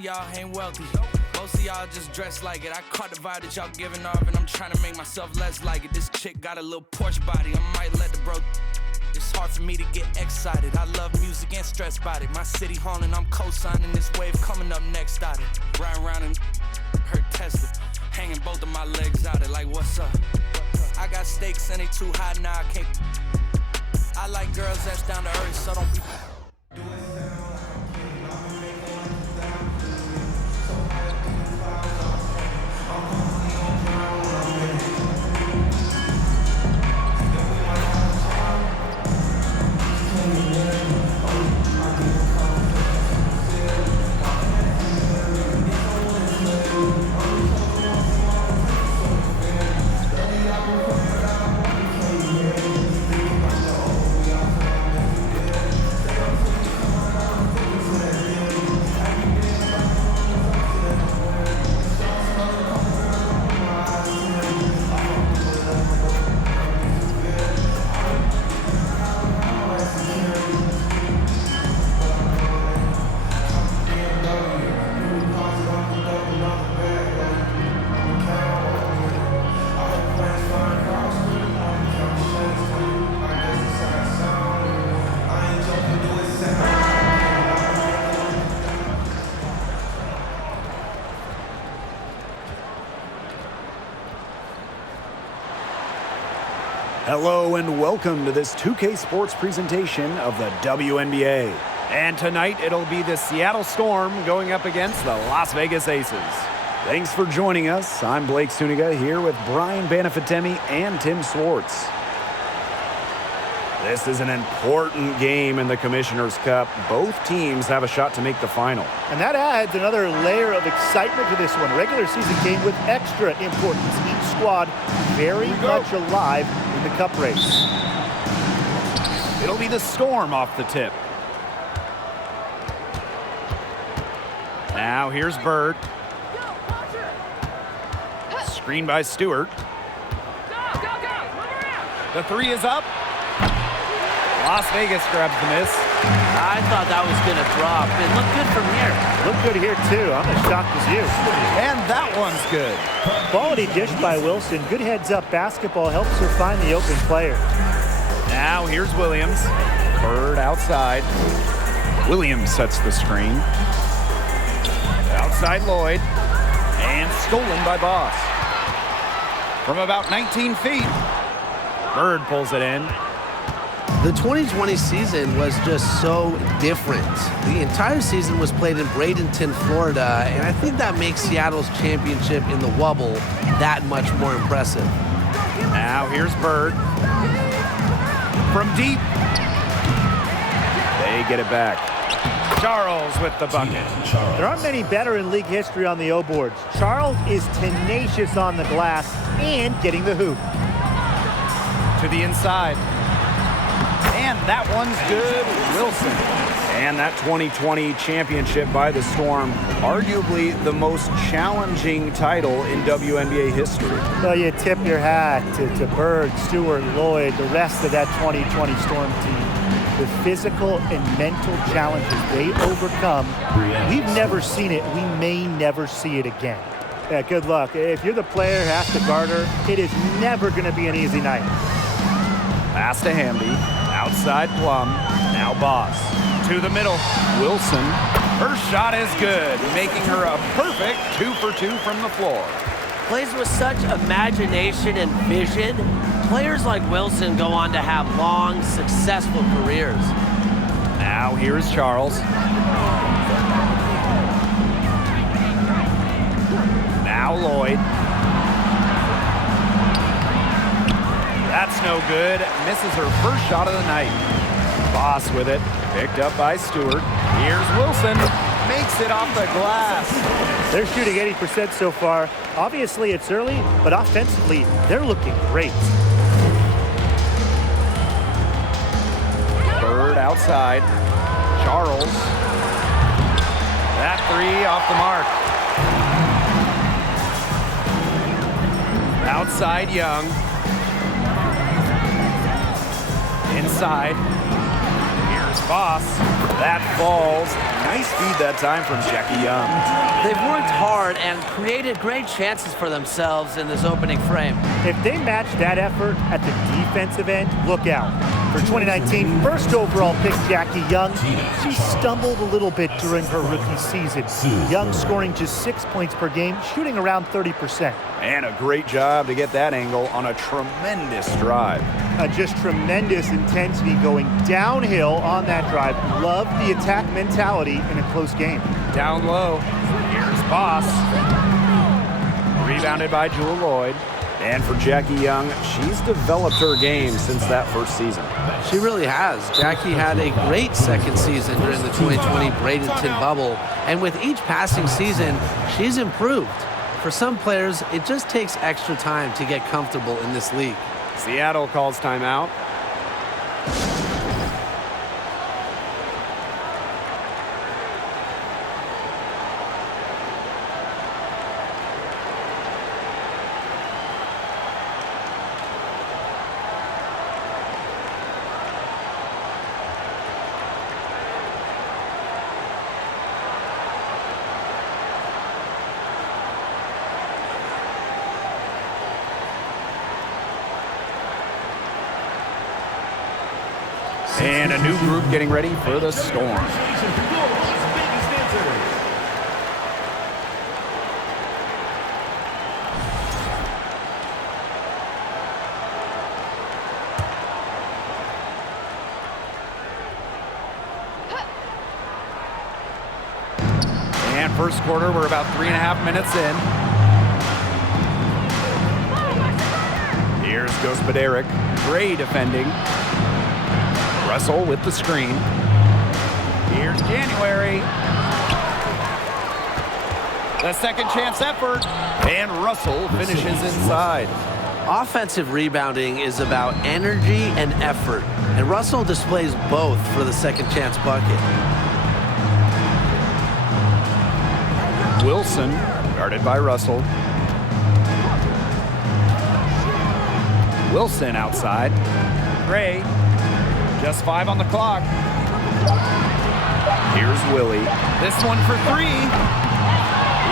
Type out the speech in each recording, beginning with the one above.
Y'all ain't wealthy. Most of y'all just dress like it. I caught the vibe that y'all giving off, and I'm trying to make myself less like it. This chick got a little Porsche body. I might let the bro. It's hard for me to get excited. I love music and stress about it. My city haunting, I'm co-signing this wave coming up next out it. Riding around in her Tesla, hanging both of my legs out it like what's up? I got stakes and they too high now. I can't. I like girls that's down to earth, so don't be. Hello and welcome to this 2K Sports presentation of the WNBA. And tonight it'll be the Seattle Storm going up against the Las Vegas Aces. Thanks for joining us. I'm Blake Suniga here with Brian Banafitemi and Tim Swartz. This is an important game in the Commissioner's Cup. Both teams have a shot to make the final. And that adds another layer of excitement to this one. Regular season game with extra importance. Each squad very much alive in the cup race. It'll be the Storm off the tip. Now here's Bird. Screen by Stewart. The three is up. Las Vegas grabs the miss. I thought that was going to drop. It looked good from here. Looked good here, too. I'm as shocked as you. And that one's good. Quality dish by Wilson. Good heads-up basketball helps her find the open player. Now here's Williams. Bird outside. Williams sets the screen. Outside Lloyd. And stolen by Boss. From about 19 feet. Bird pulls it in. The 2020 season was just so different. The entire season was played in Bradenton, Florida, and I think that makes Seattle's championship in the Wubble that much more impressive. Now here's Bird. From deep. They get it back. Charles with the bucket. There aren't many better in league history on the O-boards. Charles is tenacious on the glass and getting the hoop. To the inside. And that one's good, Wilson. And that 2020 championship by the Storm, arguably the most challenging title in WNBA history. So you tip your hat to Bird, Stewart, Lloyd, the rest of that 2020 Storm team. The physical and mental challenges they overcome, we've never seen it. We may never see it again. Yeah, good luck. If you're the player who has to guard her, it is never going to be an easy night. Pass to Hamby. Outside Plum. Now Boss. To the middle. Wilson. Her shot is good, making her a perfect 2 for 2 from the floor. Plays with such imagination and vision. Players like Wilson go on to have long, successful careers. Now here's Charles. Now Lloyd. That's no good. Misses her first shot of the night. Boss with it. Picked up by Stewart. Here's Wilson. Makes it off the glass. They're shooting 80% so far. Obviously, it's early, but offensively, they're looking great. Bird outside. Charles. That three off the mark. Outside Young. Inside. Here's Boss. That falls. Nice feed that time from Jackie Young. They've worked hard and created great chances for themselves in this opening frame. If they match that effort at the defensive end, look out. For 2019 first overall pick Jackie Young, she stumbled a little bit during her rookie season. Young scoring just 6 points per game, shooting around 30%. And a great job to get that angle on a tremendous drive. Just tremendous intensity going downhill on that drive. Love the attack mentality in a close game. Down low. Here's Boss. Rebounded by Jewel Lloyd. And for Jackie Young, she's developed her game since that first season. She really has. Jackie had a great second season during the 2020 Bradenton bubble. And with each passing season, she's improved. For some players, it just takes extra time to get comfortable in this league. Seattle calls timeout. And a new group getting ready for the Storm. And first quarter, we're about 3.5 minutes in. Here's Gospodarek. Gray defending. Russell with the screen. Here's January. The second chance effort. And Russell finishes inside. Offensive rebounding is about energy and effort. And Russell displays both for the second chance bucket. Wilson, guarded by Russell. Wilson outside. Gray. Just 5 on the clock. Here's Willie. This one for 3.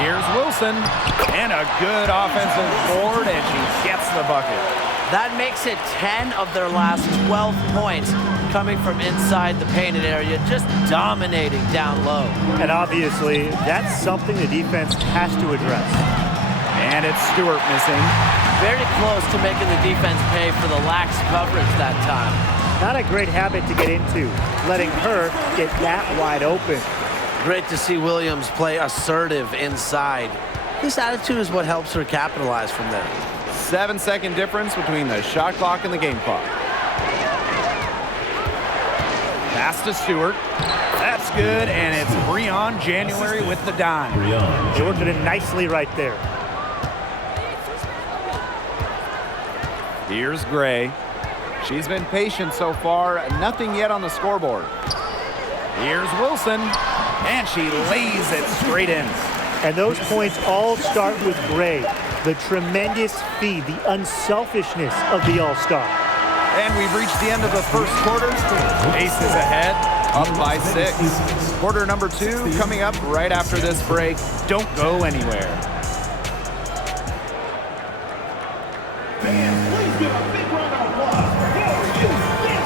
Here's Wilson. And a good offensive board, and she gets the bucket. That makes it 10 of their last 12 points coming from inside the painted area, just dominating down low. And obviously, that's something the defense has to address. And it's Stewart missing. Very close to making the defense pay for the lax coverage that time. Not a great habit to get into, letting her get that wide open. Great to see Williams play assertive inside. This attitude is what helps her capitalize from there. 7-second difference between the shot clock and the game clock. Pass to Stewart. That's good, and it's Breon January with the dime. They worked it in nicely right there. Here's Gray. She's been patient so far. Nothing yet on the scoreboard. Here's Wilson, and she lays it straight in. And those points all start with Gray. The tremendous feed, the unselfishness of the All-Star. And we've reached the end of the first quarter. Aces ahead, up by 6. Quarter number 2 coming up right after this break. Don't go anywhere.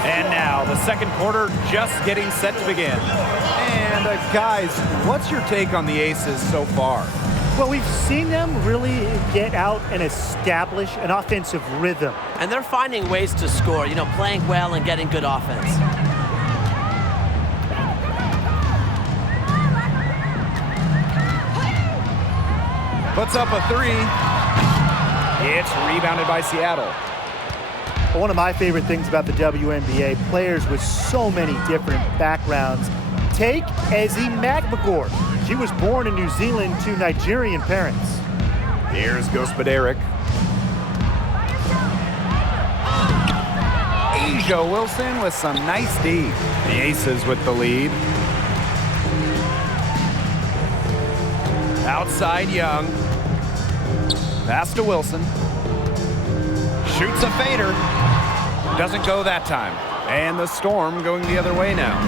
And now the second quarter just getting set to begin. And guys, what's your take on the Aces so far? Well, we've seen them really get out and establish an offensive rhythm. And they're finding ways to score, you know, playing well and getting good offense. Puts up a 3. It's rebounded by Seattle. One of my favorite things about the WNBA, players with so many different backgrounds. Take Ezzy McMcGord. She was born in New Zealand to Nigerian parents. Here's Gospodarek. Asia Wilson with some nice D. The Aces with the lead. Outside Young. Pass to Wilson. Shoots a fader. Doesn't go that time. And the Storm going the other way now.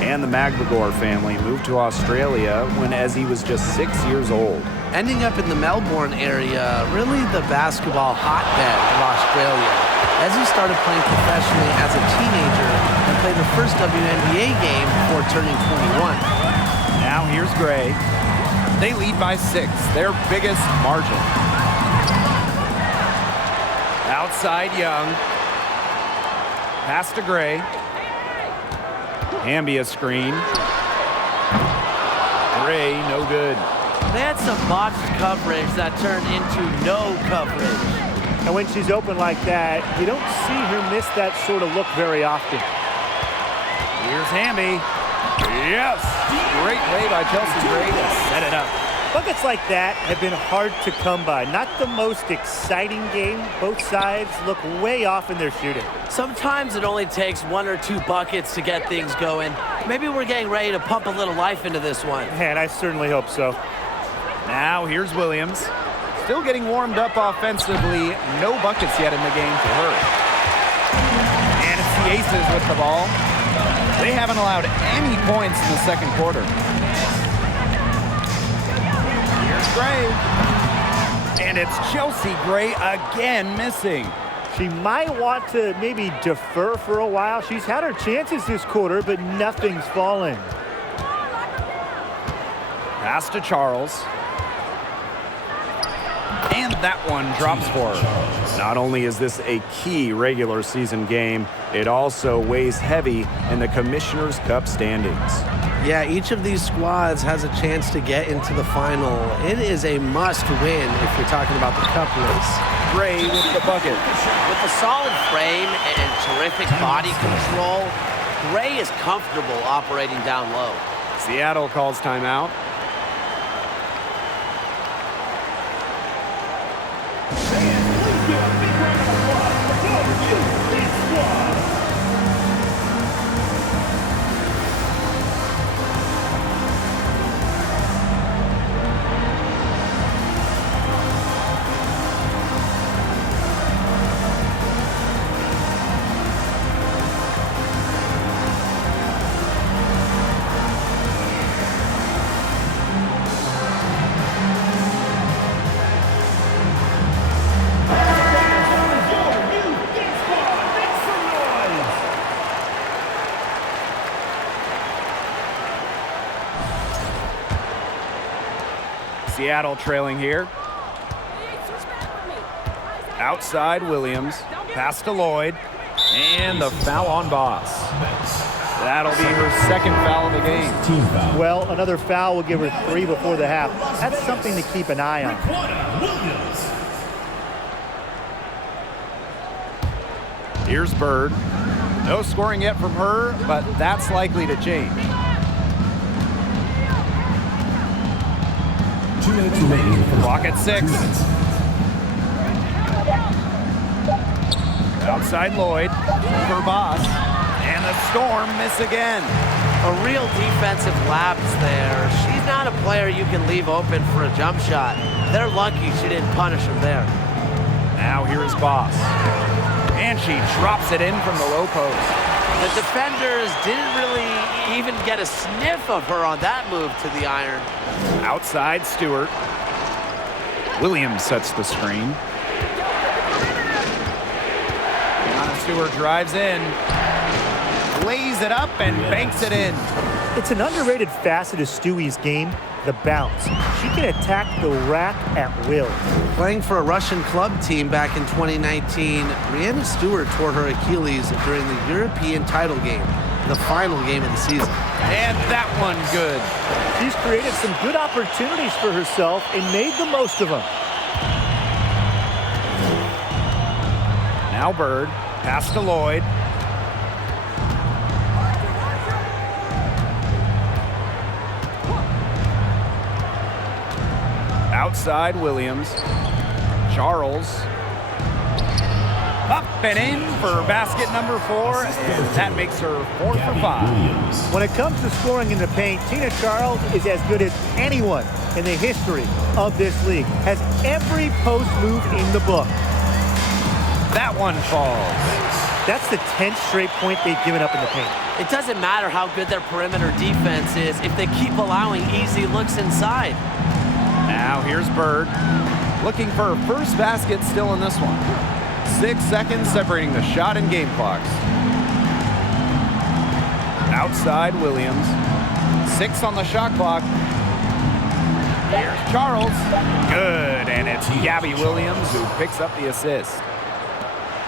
And the Magbagor family moved to Australia when Ezzy was just 6 years old. Ending up in the Melbourne area, really the basketball hotbed of Australia. Ezzy started playing professionally as a teenager and played her first WNBA game before turning 21. Now here's Gray. They lead by 6, their biggest margin. Outside Young. Pass to Gray. Hamby a screen. Gray, no good. They had some botched coverage that turned into no coverage. And when she's open like that, you don't see her miss that sort of look very often. Here's Hamby. Yes! Great play by Chelsea Gray to set it up. Buckets like that have been hard to come by. Not the most exciting game. Both sides look way off in their shooting. Sometimes it only takes 1 or 2 buckets to get things going. Maybe we're getting ready to pump a little life into this one. Man, I certainly hope so. Now here's Williams. Still getting warmed up offensively. No buckets yet in the game for her. And it's the Aces with the ball. They haven't allowed any points in the second quarter. Here's Gray. And it's Chelsea Gray again missing. She might want to maybe defer for a while. She's had her chances this quarter, but nothing's fallen. Pass to Charles. And that one drops for her. Not only is this a key regular season game, it also weighs heavy in the Commissioner's Cup standings. Yeah, each of these squads has a chance to get into the final. It is a must-win if you're talking about the Cup race. Gray with the bucket. With a solid frame and terrific body control, Gray is comfortable operating down low. Seattle calls timeout. Seattle trailing here. Outside Williams. Pass to Lloyd. And the foul on Boss. That'll be her second foul of the game. Well, another foul will give her 3 before the half. That's something to keep an eye on. Here's Bird. No scoring yet from her, but that's likely to change. 2 minutes remaining. Clock at 6. Outside Lloyd. For Boss. And the Storm miss again. A real defensive lapse there. She's not a player you can leave open for a jump shot. They're lucky she didn't punish him there. Now here's Boss. And she drops it in from the low post. The defenders didn't really even get a sniff of her on that move to the iron. Outside Stewart. Williams sets the screen. Anna Stewart drives in. Lays it up and banks it in. It's an underrated facet of Stewie's game, the bounce. She can attack the rack at will. Playing for a Russian club team back in 2019, Breanna Stewart tore her Achilles during the European title game, the final game of the season. And that one good. She's created some good opportunities for herself and made the most of them. Now Bird. Pass to Lloyd. Outside Williams. Charles. Up and in for basket number 4, and that makes her 4 for 5. When it comes to scoring in the paint, Tina Charles is as good as anyone in the history of this league. Has every post move in the book. That one falls. That's the 10th straight point they've given up in the paint. It doesn't matter how good their perimeter defense is if they keep allowing easy looks inside. Now here's Bird, looking for her first basket still in this one. 6 seconds separating the shot and game clocks. Outside Williams. 6 on the shot clock. Here's Charles. Good, and it's Gabby Williams who picks up the assist.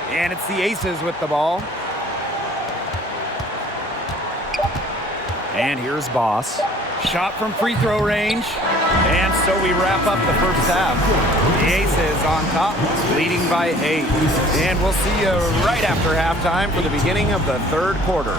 And it's the Aces with the ball. And here's Boss. Shot from free throw range. And so we wrap up the first half. The Aces on top, leading by 8. And we'll see you right after halftime for the beginning of the third quarter.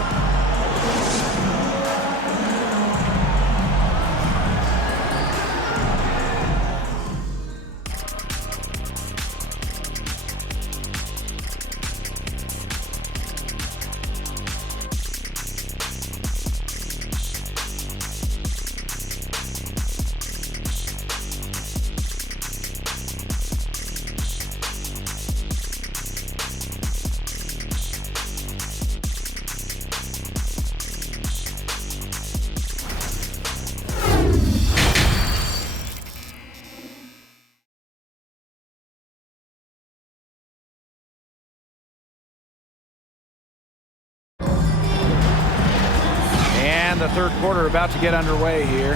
The third quarter about to get underway here.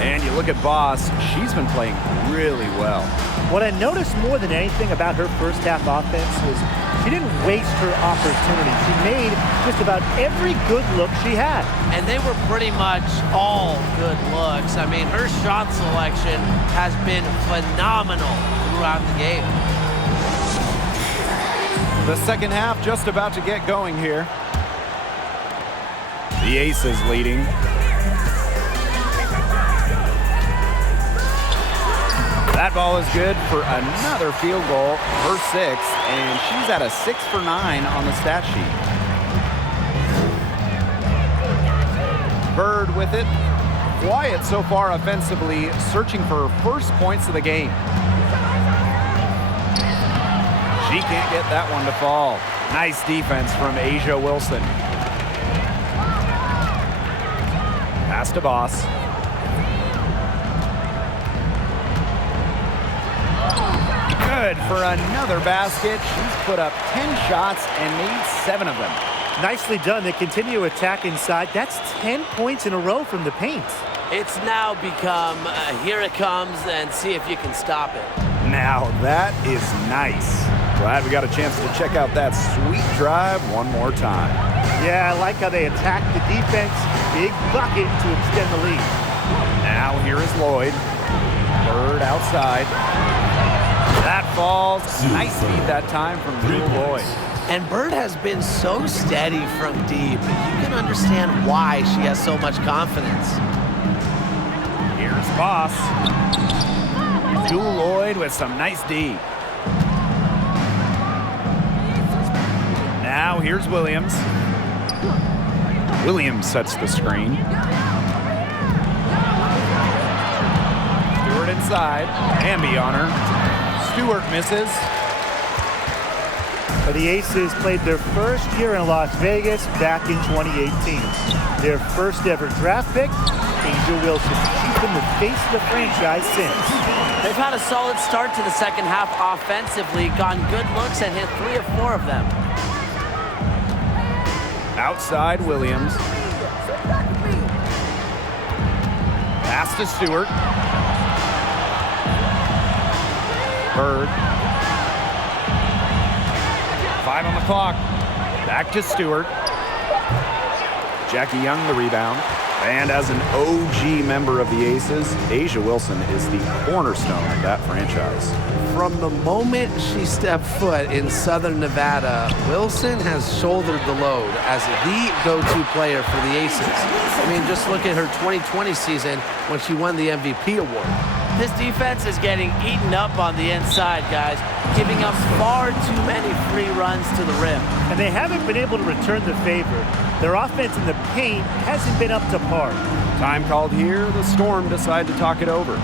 And you look at Boss, she's been playing really well. What I noticed more than anything about her first half offense is she didn't waste her opportunity. She made just about every good look she had. And they were pretty much all good looks. I mean, her shot selection has been phenomenal throughout the game. The second half just about to get going here. The Aces leading. That ball is good for another field goal, her 6th, and she's at a 6 for 9 on the stat sheet. Bird with it. Quiet so far offensively, searching for her first points of the game. She can't get that one to fall. Nice defense from Asia Wilson. Pass to Boss. Good for another basket. She's put up 10 shots and made 7 of them. Nicely done. They continue to attack inside. That's 10 points in a row from the paint. It's now become, here it comes, and see if you can stop it. Now that is nice. Glad we got a chance to check out that sweet drive one more time. Yeah, I like how they attack the defense. Big bucket to extend the lead. Now here is Lloyd. Bird outside. That falls. Nice feed that time from Drew Lloyd. And Bird has been so steady from deep. You can understand why she has so much confidence. Here's Boss. Drew Lloyd with some nice D. Now here's Williams. Williams sets the screen. Stewart inside. Hamby on her. Stewart misses. The Aces played their first year in Las Vegas back in 2018. Their first ever draft pick, Asia Wilson. She's been the face of the franchise since. They've had a solid start to the second half offensively, gotten good looks and hit 3 or 4 of them. Outside Williams. Pass to Stewart. Bird. 5 on the clock. Back to Stewart. Jackie Young the rebound. And as an OG member of the Aces, Asia Wilson is the cornerstone of that franchise. From the moment she stepped foot in Southern Nevada, Wilson has shouldered the load as the go-to player for the Aces. I mean, just look at her 2020 season when she won the MVP award. This defense is getting eaten up on the inside, guys, giving up far too many free runs to the rim. And they haven't been able to return the favor. Their offense in the paint hasn't been up to par. Time called here, the Storm decide to talk it over.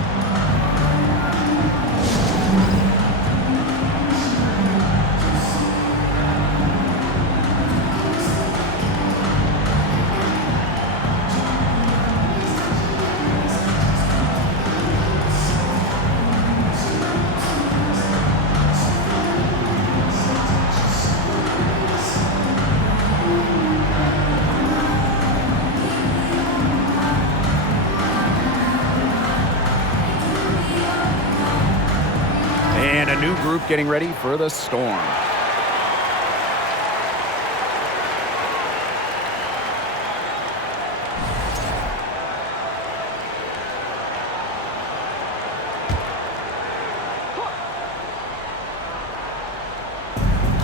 And a new group getting ready for the Storm.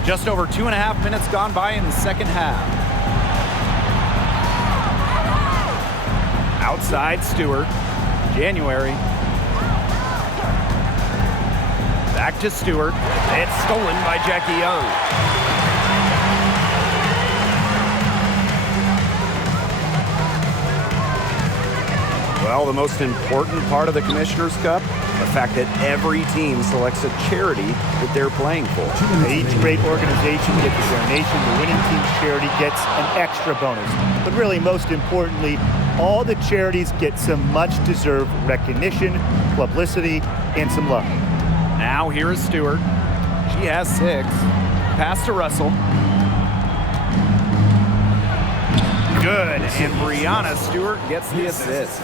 Just over 2.5 minutes gone by in the second half. Outside Stewart. January. Back to Stewart. It's stolen by Jackie Young. Well, the most important part of the Commissioner's Cup, the fact that every team selects a charity that they're playing for. Each great organization gets a donation. The winning team's charity gets an extra bonus. But really, most importantly, all the charities get some much-deserved recognition, publicity, and some love. Now here is Stewart. She has 6. Pass to Russell. Good, and Brianna Stewart gets the assist.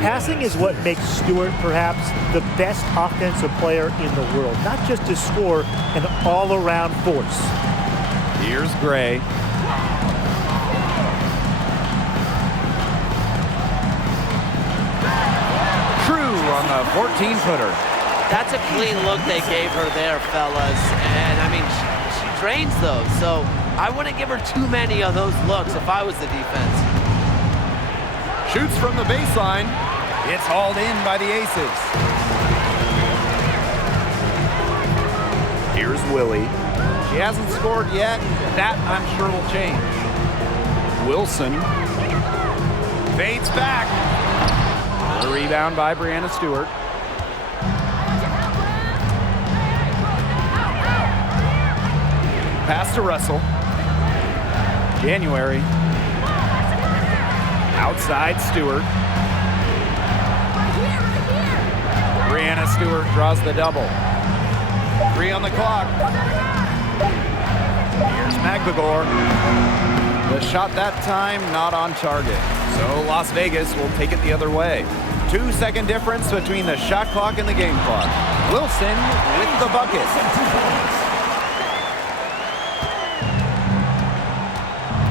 Passing is what makes Stewart perhaps the best offensive player in the world, not just to score, an all-around force. Here's Gray. True on the 14-footer. That's a clean look they gave her there, fellas. And, I mean, she drains those. So I wouldn't give her too many of those looks if I was the defense. Shoots from the baseline. It's hauled in by the Aces. Here's Willie. She hasn't scored yet. That, I'm sure, will change. Wilson fades back. The rebound by Brianna Stewart. Pass to Russell. January. Outside Stewart. Brianna Stewart draws the double. 3 on the clock. Here's Magdagor. The shot that time not on target. So Las Vegas will take it the other way. 2-second difference between the shot clock and the game clock. Wilson with the bucket.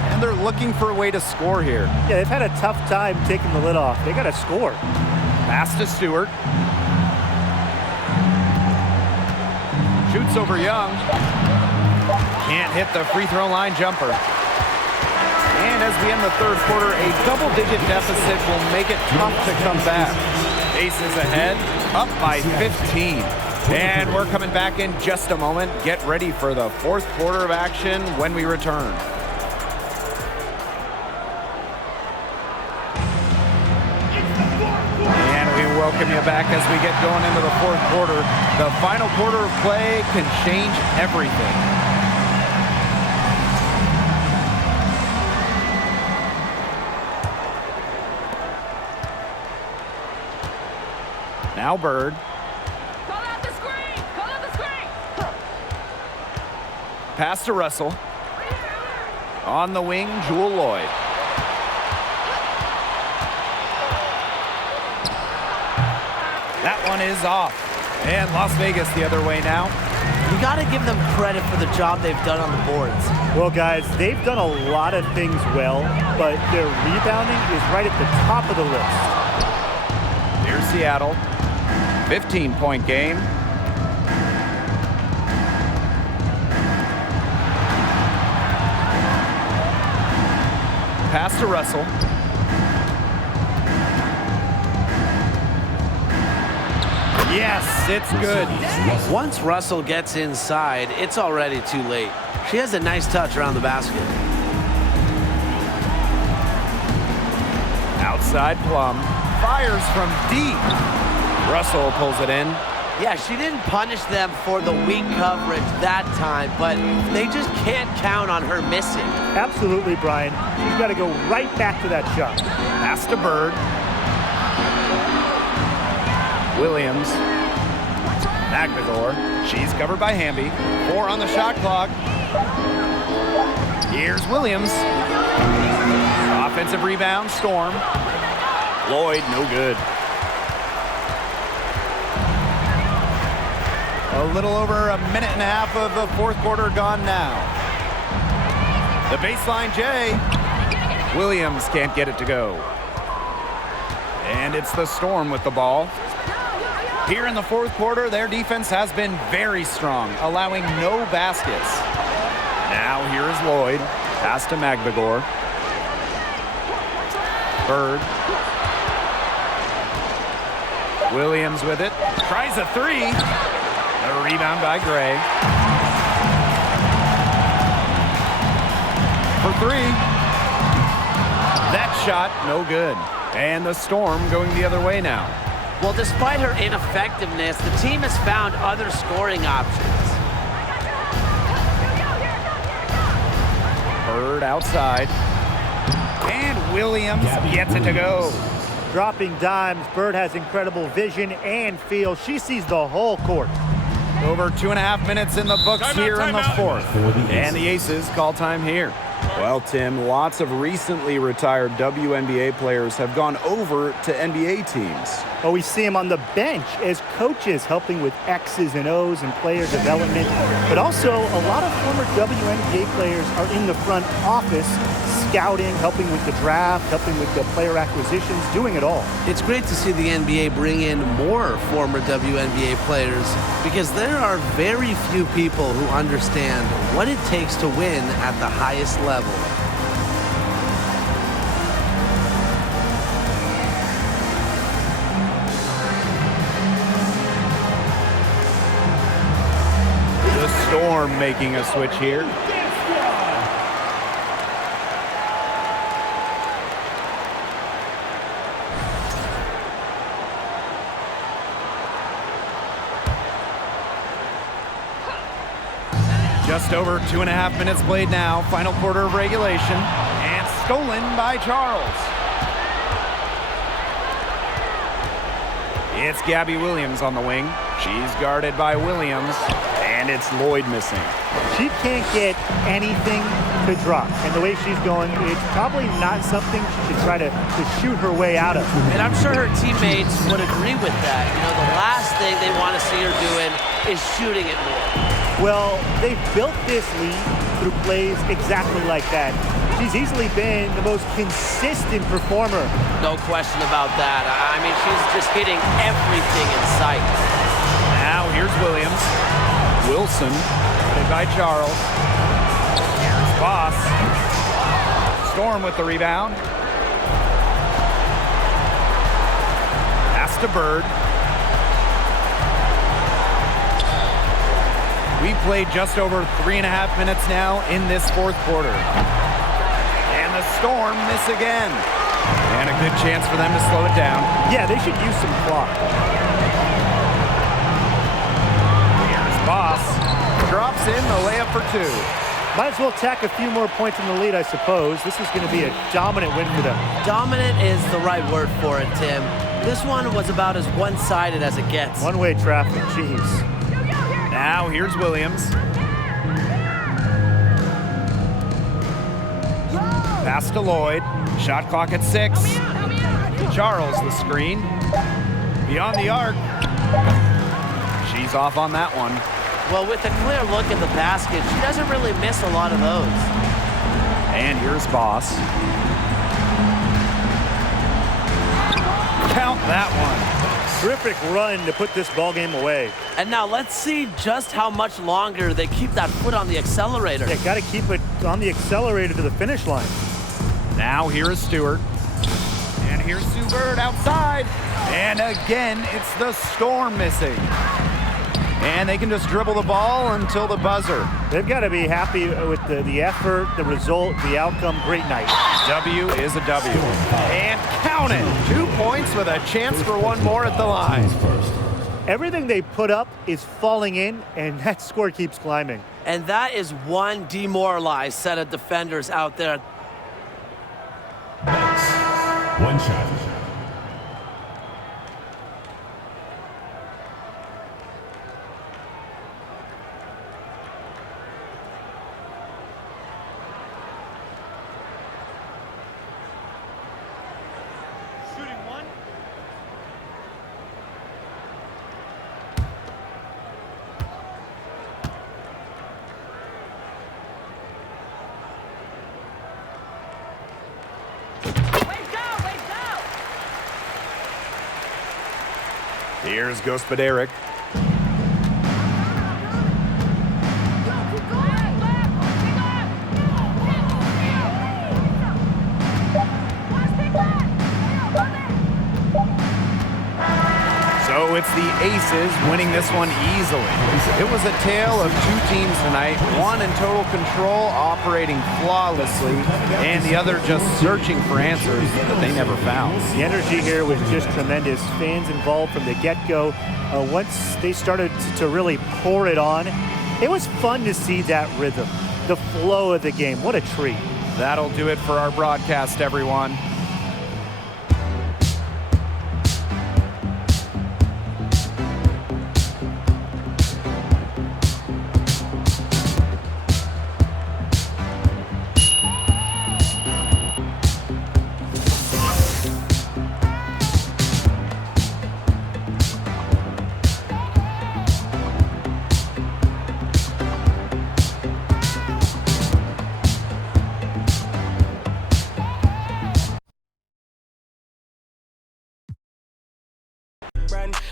And they're looking for a way to score here. Yeah, they've had a tough time taking the lid off. They got to score. Pass to Stewart. Shoots over Young. Can't hit the free throw line jumper. And as we end the third quarter, a double-digit deficit will make it tough to come back. Aces ahead, up by 15. And we're coming back in just a moment. Get ready for the fourth quarter of action when we return. Welcome you back as we get going into the fourth quarter. The final quarter of play can change everything. Now Bird. Call out the screen! Call out the screen! Pass to Russell. On the wing, Jewel Lloyd. That one is off. And Las Vegas the other way now. You got to give them credit for the job they've done on the boards. Well, guys, they've done a lot of things well, but their rebounding is right at the top of the list. Here's Seattle. 15-point game. Pass to Russell. Yes, it's good. Once Russell gets inside, it's already too late. She has a nice touch around the basket. Outside Plum. Fires from deep. Russell pulls it in. Yeah, she didn't punish them for the weak coverage that time, but they just can't count on her missing. Absolutely, Brian. You've got to go right back to that shot. Pass to Bird. Williams. Magdagor. She's covered by Hamby. 4 on the shot clock. Here's Williams. Offensive rebound, Storm. Lloyd, no good. A little over a minute and a half of the fourth quarter gone now. The baseline J. Williams can't get it to go. And it's the Storm with the ball. Here in the fourth quarter, their defense has been very strong, allowing no baskets. Now here is Lloyd. Pass to Magbagor. Bird. Williams with it. Tries a three. A rebound by Gray. For three. That shot, no good. And the Storm going the other way now. Well, despite her ineffectiveness, the team has found other scoring options. Bird outside. And Williams gets it to go. Dropping dimes, Bird has incredible vision and feel. She sees the whole court. Over 2.5 minutes in the books here in the fourth. And the Aces call time here. Well, Tim, lots of recently retired WNBA players have gone over to NBA teams. Oh, we see him on the bench as coaches helping with X's and O's and player development. But also, a lot of former WNBA players are in the front office, scouting, helping with the draft, helping with the player acquisitions, doing it all. It's great to see the NBA bring in more former WNBA players because there are very few people who understand what it takes to win at the highest level. The Storm making a switch here. Just over 2.5 minutes played now. Final quarter of regulation. And stolen by Charles. It's Gabby Williams on the wing. She's guarded by Williams. And it's Lloyd missing. She can't get anything to drop. And the way she's going, it's probably not something she should try to shoot her way out of. And I'm sure her teammates would agree with that. You know, the last thing they want to see her doing is shooting it more. Well, they've built this lead through plays exactly like that. She's easily been the most consistent performer. No question about that. I mean, she's just hitting everything in sight. Now here's Williams. Wilson, played by Charles. Here's Boss. Storm with the rebound. Pass to Bird. We've played just over 3.5 minutes now in this fourth quarter. And the Storm miss again. And a good chance for them to slow it down. Yeah, they should use some clock. Here's Boss. Drops in the layup for two. Might as well tack a few more points in the lead, I suppose. This is going to be a dominant win for them. Dominant is the right word for it, Tim. This one was about as one-sided as it gets. One-way traffic, jeez. Now here's Williams. Pass to Lloyd. Shot clock at 6. Charles the screen. Beyond the arc. She's off on that one. Well, with a clear look at the basket, she doesn't really miss a lot of those. And here's Boss. Count that one. Terrific run to put this ball game away. And now let's see just how much longer they keep that foot on the accelerator. They got to keep it on the accelerator to the finish line. Now here is Stewart. And here's Sue Bird outside. And again, it's the Storm missing. And they can just dribble the ball until the buzzer. They've got to be happy with the effort, the result, the outcome. Great night. W is a W. And count it. 2 points with a chance for one more at the line. Everything they put up is falling in, and that score keeps climbing. And that is one demoralized set of defenders out there. One shot. Here's Gospodarek. So it's the Aces winning this one easily. It was a tale of two teams tonight, one in total control, operating flawlessly, and the other just searching for answers that they never found. The energy here was just tremendous. Fans involved from the get-go. Once they started to really pour it on, it was fun to see that rhythm, the flow of the game. What a treat. That'll do it for our broadcast, everyone.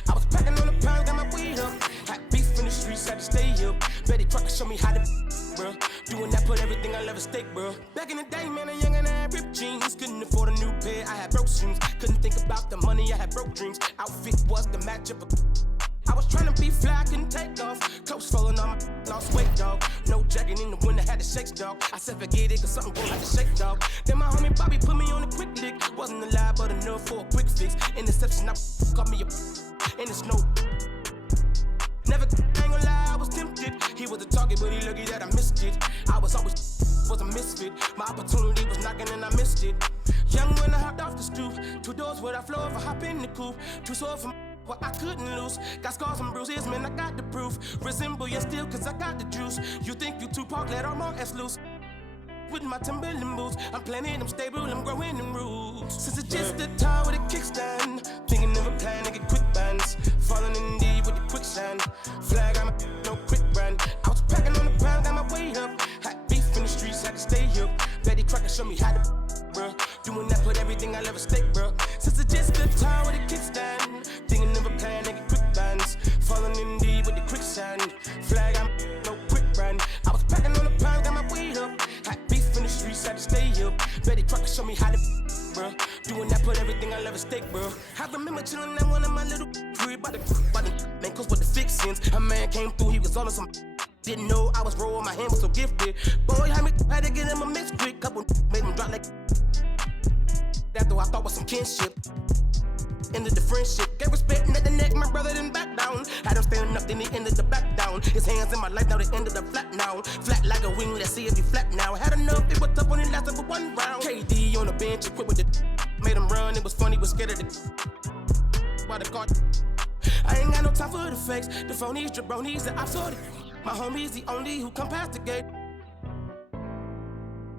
I was packing on the pound, got my weed up. Hot beef in the streets, had to stay up. Betty Crocker show me how to, bro. Doing that, put everything I love at stake, bro. Back in the day, man, a young and I had ripped jeans. Couldn't afford a new pair, I had broke shoes. Couldn't think about the money, I had broke dreams. Outfit was the matchup. I was trying to be fly, couldn't take off. Clothes falling on my lost weight, dog. No jacket in the winter, had to shake, dog. I said forget it, cause something going like a shake, dog. Then my homie Bobby put me on a quick lick. Wasn't alive, but enough for a quick fix. Interception, I caught me a and it's no. Never, I ain't gonna lie, I was tempted. He was a target, but he lucky that I missed it. I was always was a misfit. My opportunity was knocking and I missed it. Young when I hopped off the stoop. 2 doors where I floor if I hop in the coupe. Too sore for what I couldn't lose. Got scars and bruises, man, I got the proof. Resemble you still, cause I got the juice. You think you Tupac, let all my ass loose. With my Timberland boots, I'm planning, I'm stable, I'm growing in roots. Since it's just a tie with a kickstand, thinking of a plan to get quick bands. Falling in deep with the quicksand. Flag, I'm no quick brand. I was packing on the pound, got my weight up. Hot beef in the streets, had to stay up. Betty Crocker show me how to, bruh. Doing that, put everything I love at stake, bruh. Since it's just a tie with a kickstand, thinking of a plan to get quick bands. Falling in deep with the quicksand. Flag, I'm no quick brand. I was packing on the pound, got my weight up. Hot beef in the streets, had to stay up. Betty Crocker show me how to, bruh. Doing that, put everything I love at stake, bruh. I remember chillin' at one of my little crib by the man, cause with the fixins. A man came through, he was all on some. Didn't know I was rolling, my hand was so gifted. Boy, had to get him a mix quick. Couple made him drop like. After I thought was some kinship. Ended the friendship, gave respect at the neck, my brother didn't back down. Had him standing up, then he ended the back down. His hands in my life, now they ended up flat now. Flat like a wing, let's see if he flat now. Had enough, it was tough when it lasted for 1 round. KD on the bench, equipped with the made him run, it was funny, was scared of the by the guard. I ain't got no time for the fakes, the phonies, jabronis, the obsolete. My homie's the only who come past the gate.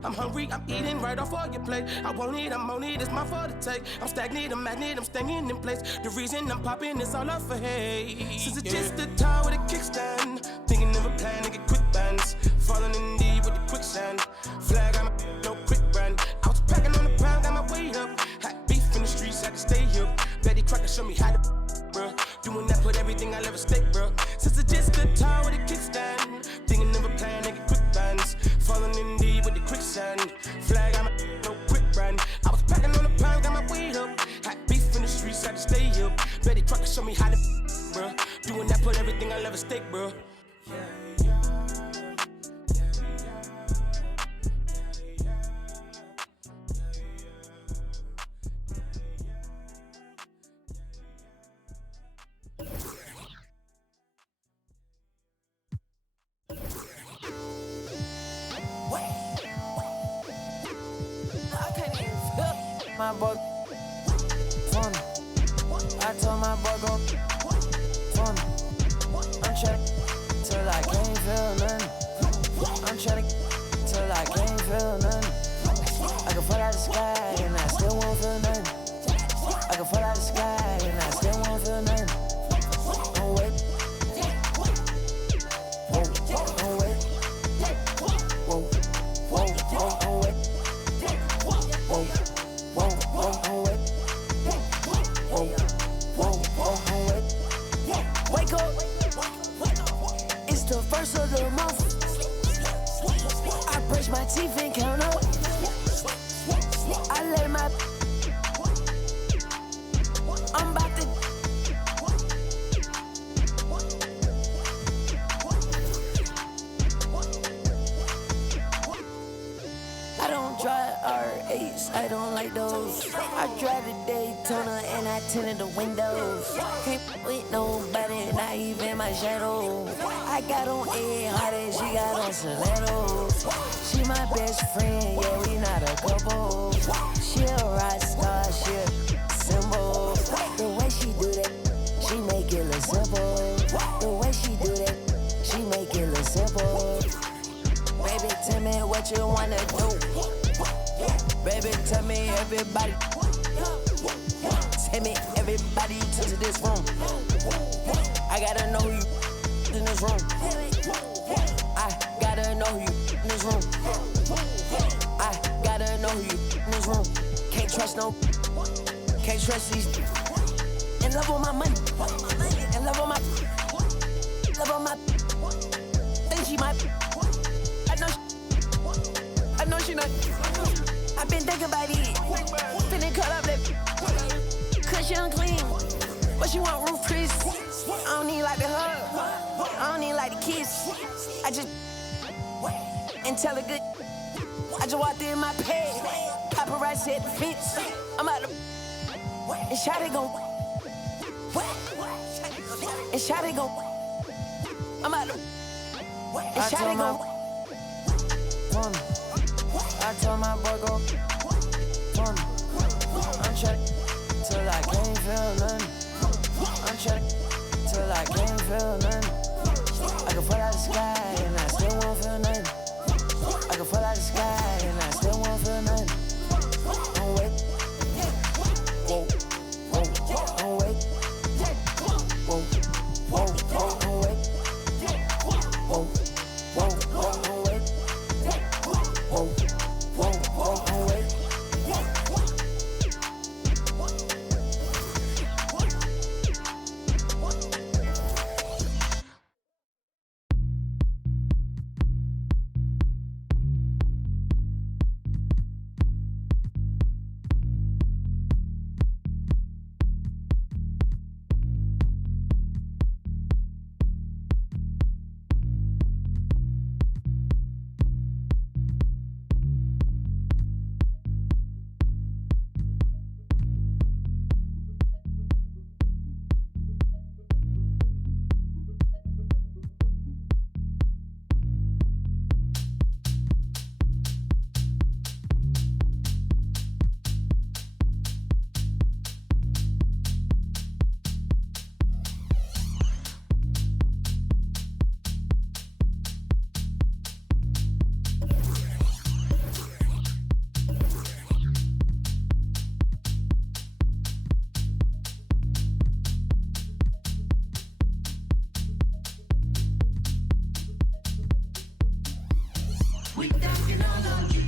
I'm hungry, I'm eating right off all your plate. I won't eat, I'm on it, it's my fault to take. I'm stagnant, I'm magnet, I'm staying in place. The reason I'm popping is all up for hate. Since it's just a tie with a kickstand, thinking of a plan to get quick bands. Falling in deep with the quicksand. Flag, I'm no quick brand. I was packing on the pound, got my weight up. Hot beef in the streets, had to stay up. Betty Crocker show me how to, bruh. Doing that, put everything I love at stake, bruh. Since it's just a tie with a kickstand, thinking of a plan to get quick bands. Falling in deep with the quicksand. Flag, I'm no quick brand. I was packing on the pound, got my weight up. Hot beef in the streets, had to stay up. Betty Crocker show me how to, bruh. Doing that, put everything I love at stake, bruh. My boy, fun. I told my boy go fun. I'm trying till I can't feel nothing. I'm trying till I can't feel nothing. I can fall out the sky and I still won't feel nothing. I can fall out the sky and I still won't feel nothing. Oh wait. Whoa, oh wait. Whoa, whoa, oh wait. Whoa. Whoa, whoa, whoa, wait. Whoa, whoa, whoa, whoa, wait. up. It's the first of the month. I brush my teeth and count up. I let my I'm about to I don't drive R8s, I don't like those. I drive the Daytona and I tinted the windows. Can't with nobody, not even my shadow. I got on A hard and she got on stilettos. She my best friend, yeah, we not a couple. She a rock star, she a symbol. The way she do that, she make it look simple. The way she do that, she make it look simple. Baby, tell me what you wanna do. Baby, tell me everybody. Tell me everybody you took to this room. I gotta know you in this room. I gotta know you in this room. I gotta know you in this room. Can't trust no. Can't trust these. In love with my money. In love with my. Love on my. Think she might. I know she not. I've been thinking about it. Finna cut up that. Cause she unclean. But she want roof Chris. I don't need like the hug. I don't need like the kiss. I just. And tell her good. I just walked in my pay. Paparazzi at the fence. I'm out of. And Shawty gon'. And Shawty gon'. I'm out of. And Shawty gon'. I told my boy go I'm trying till I can't feel nothing. I'm trying till I can't feel nothing. I can fall out the sky and I still won't feel nothing. I can fall out the sky and I still won't feel nothing. Don't wait. Whoa, whoa, don't wait. Whoa, whoa, whoa, don't wait. Whoa, whoa, whoa, don't wait. Whoa, whoa, whoa, don't wait. We knocking all on you.